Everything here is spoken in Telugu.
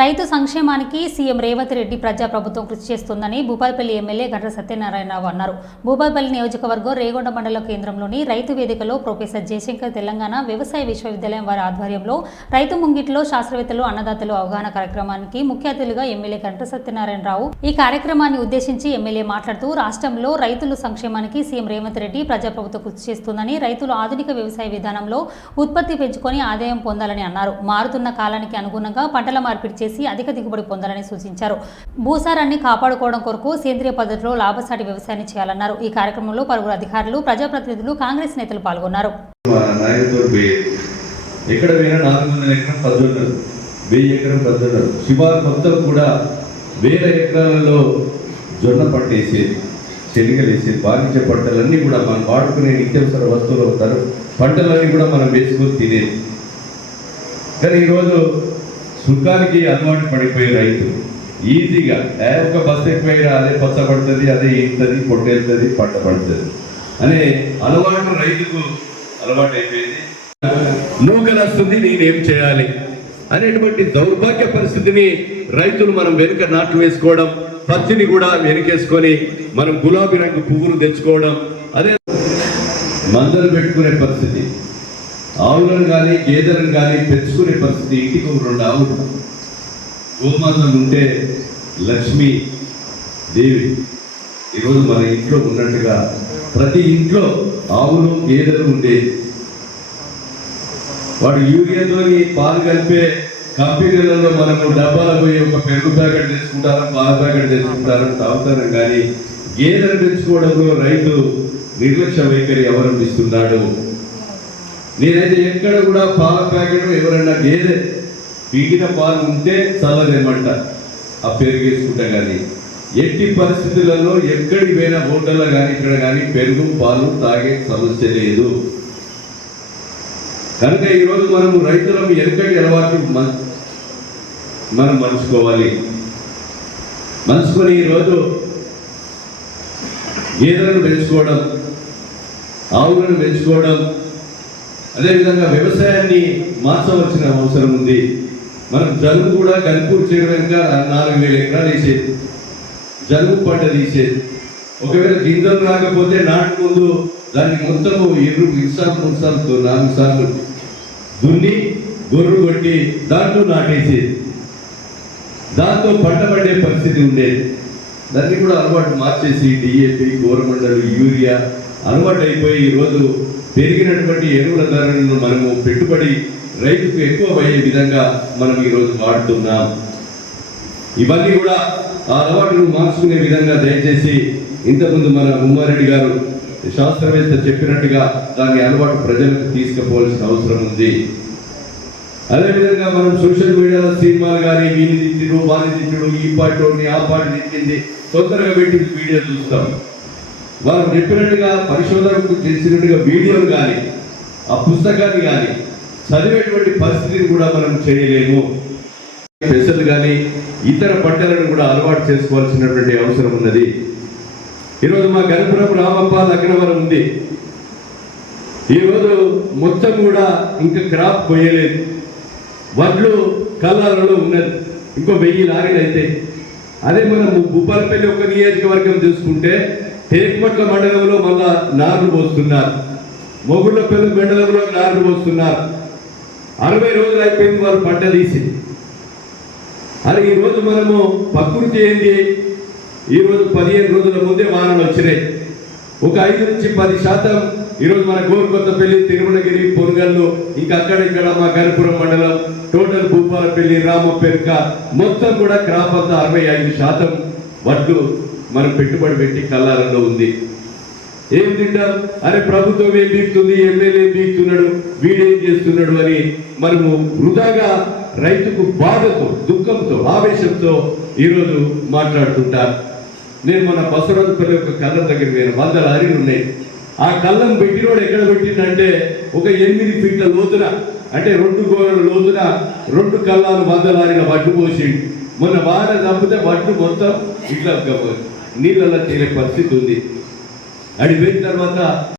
రైతు సంక్షేమానికి సీఎం రేవంత్ రెడ్డి ప్రజాప్రభుత్వం కృషి చేస్తుందని భూపాలపల్లి ఎమ్మెల్యే గండ్ర సత్యనారాయణరావు అన్నారు. భూపాలపల్లి నియోజకవర్గం రేగొండ మండల కేంద్రంలోని రైతు వేదికలో ప్రొఫెసర్ జయశంకర్ తెలంగాణ వ్యవసాయ విశ్వవిద్యాలయం వారి ఆధ్వర్యంలో రైతు ముంగిట్లో శాస్త్రవేత్తలు అన్నదాతలు అవగాహన కార్యక్రమానికి ముఖ్య అతిథులుగా ఎమ్మెల్యే గండ్ర సత్యనారాయణరావు. ఈ కార్యక్రమాన్ని ఉద్దేశించి ఎమ్మెల్యే మాట్లాడుతూ రాష్ట్రంలో రైతుల సంక్షేమానికి సీఎం రేవంత్ రెడ్డి ప్రజాప్రభుత్వం కృషి చేస్తుందని రైతులు ఆధునిక వ్యవసాయ విధానంలో ఉత్పత్తి పెంచుకొని ఆదాయం పొందాలని అన్నారు. మారుతున్న కాలానికి అనుగుణంగా పంటల మార్పిడి చేసి అధిక దిగుబడి పొందాలని సూచించారు. భూసారాన్ని కాపాడుకోవడం కొరకు సేంద్రియ పద్ధతిలో లాభసాటి వ్యవసాయాన్ని చేయాలన్నారు. ఈ కార్యక్రమంలో పలువురు అధికారులు ప్రజాప్రతినిధులు కాంగ్రెస్ నేతలు పాల్గొన్నారు. ఎక్కడ పోయినా నాలుగు వందల ఎకరం పద్దున్నారు వెయ్యి ఎకరం పద్దున్నారు శివారు మొత్తం కూడా వేల ఎకరాలలో జొన్న పట్టేసేది శనగలు వేసేది వాణిజ్య పంటలన్నీ కూడా మనం వాడుకునే నిత్యావసర వస్తువులు అవుతారు పంటలన్నీ కూడా మనం వేసుకొని తినేది. కానీ ఈరోజు సుఖానికి అలవాటు పడిపోయే రైతు. ఈజీగా ఏ ఒక బస్సు ఎక్కువైనా అదే పచ్చబడుతుంది అదే ఈతుంది పొట్టేస్తుంది పంట పడుతుంది. అనే అలవాటు రైతుకు అలవాటు అయిపోయింది నూకలు వస్తుంది నేనేం చేయాలి? అనేటువంటి దౌర్భాగ్య పరిస్థితిని రైతులు మనం వెనుక నాట్లు వేసుకోవడం పత్తిని కూడా వెనుకేసుకొని మనం గులాబీ రంగు పువ్వులు తెచ్చుకోవడం అదే మందలు పెట్టుకునే పరిస్థితి. ఆవులను కానీ గేదెలను కానీ పెంచుకునే పరిస్థితి ఇంటికి రెండు ఆవులు గోమాతలు ఉంటే లక్ష్మి దేవి. ఈరోజు మన ఇంట్లో ఉన్నట్టుగా ప్రతి ఇంట్లో ఆవులు గేదెలు ఉండే. వాడు యూరియాతోని పాలు కలిపే కంపెనీలలో మనము డబ్బాల పోయి ఒక పెరుగు ప్యాకెట్ తెచ్చుకుంటారు పాల ప్యాకెట్ తెచ్చుకుంటారు తాగుతారు కానీ గేదెలు పెంచుకోవడంలో రైతు నిర్లక్ష్య వైఖరి అవలంబిస్తున్నాడు నేనైతే ఎక్కడ కూడా పాల ప్యాకెట్ ఎవరైనా గేదె పీకిన పాలు ఉంటే చల్లదేమంట. ఆ పెరుగు వేసుకుంటా కానీ ఎట్టి పరిస్థితులలో ఎక్కడి పోయినా హోటల్లో కానీ ఇక్కడ కానీ పెరుగు పాలు తాగే సమస్య లేదు. కనుక ఈరోజు మనము రైతులం ఎక్కడి అలవాటు మనం మలుచుకోవాలి. మలుచుకొని ఈరోజు గేదెలను పెంచుకోవడం ఆవులను పెంచుకోవడం అదేవిధంగా వ్యవసాయాన్ని మార్చవలసిన అవసరం ఉంది. మనం జలుబు కూడా కనుపూరు చేయడానికి నాలుగు వేల ఎకరాలు వేసేది జలుబు పంట తీసేది ఒకవేళ గింజలు రాకపోతే నాటి ముందు దాన్ని మొత్తం ఎరువు ఇన్సార్లు మూడు సార్లు నాలుగు సార్లు దున్ని గొర్రు కొట్టి దాంట్లో నాటేసేది దాంతో పంట పండే పరిస్థితి ఉండేది దాన్ని కూడా అలవాటు మార్చేసి డిఏపి గోరమండలు యూరియా అలవాటు అయిపోయి ఈరోజు పెరిగినటువంటి ఎరువుల ధరలను మనము పెట్టుబడి రైతుకు ఎక్కువ అయ్యే విధంగా మనం ఈరోజు వాడుతున్నాం. ఇవన్నీ కూడా ఆ అలవాటును మార్చుకునే విధంగా దయచేసి ఇంతకుముందు మన ఉమ్మారెడ్డి గారు శాస్త్రవేత్త చెప్పినట్టుగా దాని అలవాటు ప్రజలకు తీసుకుపోవాల్సిన అవసరం ఉంది. అదేవిధంగా మనం సోషల్ మీడియాలో సినిమాలు కానీ వీని తిట్టిరు వాని తిట్టుడు ఈ పాటోని ఆ పాట తిట్టింది తొందరగా పెట్టి వీడియో చూస్తాం. వారు చెప్పినట్టుగా పరిశోధనకు చేసినట్టుగా వీడియోలు కానీ ఆ పుస్తకాన్ని కానీ చదివేటువంటి పరిస్థితిని కూడా మనం చేయలేము. పెసలు కానీ ఇతర పంటలను కూడా అలవాటు చేసుకోవాల్సినటువంటి అవసరం ఉన్నది. ఈరోజు మా గణపురం రామప్ప లగ్నవరం ఉంది. ఈరోజు మొత్తం కూడా ఇంకా క్రాప్ కొయ్యలేదు. వడ్లు కల్లాలలో ఉన్నది. ఇంకో వెయ్యి లారీలు అయితే. అదే మనం భూపాలపల్లి ఒక నియోజకవర్గం చూసుకుంటే టేక్మట్ల మండలంలో మళ్ళా నారులు పోస్తున్నారు మొగుళ్ళపల్లి మండలంలో నారులు పోస్తున్నారు అరవై రోజులు అయిపోయింది వారు పంట తీసి అది ఈరోజు మనము ప్రకృతి ఏంది ఈ రోజు పదిహేను రోజుల ముందే వానలు వచ్చినాయి. ఒక ఐదు నుంచి పది శాతం ఈరోజు మన గోరుకొత్తపల్లి తిరుమలగిరి పొంగల్లు ఇంకా అక్కడ ఇక్కడ మా గణపురం మండలం టోటల్ భూపాలపల్లి రామపెరుక మొత్తం కూడా క్రాప్ అంతా అరవై ఐదు శాతం వడ్లు మనం పెట్టుబడి పెట్టి కల్లారంలో ఉంది. ఏం తింటాం అరే ప్రభుత్వం ఏం బీక్తుంది? ఎమ్మెల్యే బీక్తున్నాడు? వీడేం చేస్తున్నాడు అని మనము వృధాగా రైతుకు బాధతో దుఃఖంతో ఆవేశంతో ఈరోజు మాట్లాడుతుంటారు నేను మన బసవరాజుపల్లి ఒక కళ్ళం దగ్గర పోయిన వందల లారీలు ఉన్నాయి. ఆ కళ్ళం పెట్టినోడు ఎక్కడ పెట్టిందంటే ఒక ఎనిమిది ఫీట్ల లోతున అంటే రెండు గోడల లోతున రెండు కళ్ళాలు వందల లారీల వడ్డు పోసి మొన్న వాన తప్పితే వడ్డు మొత్తం ఇట్లా నీళ్ళల్లో చేరే పరిస్థితి ఉంది. అడిపోయిన తర్వాత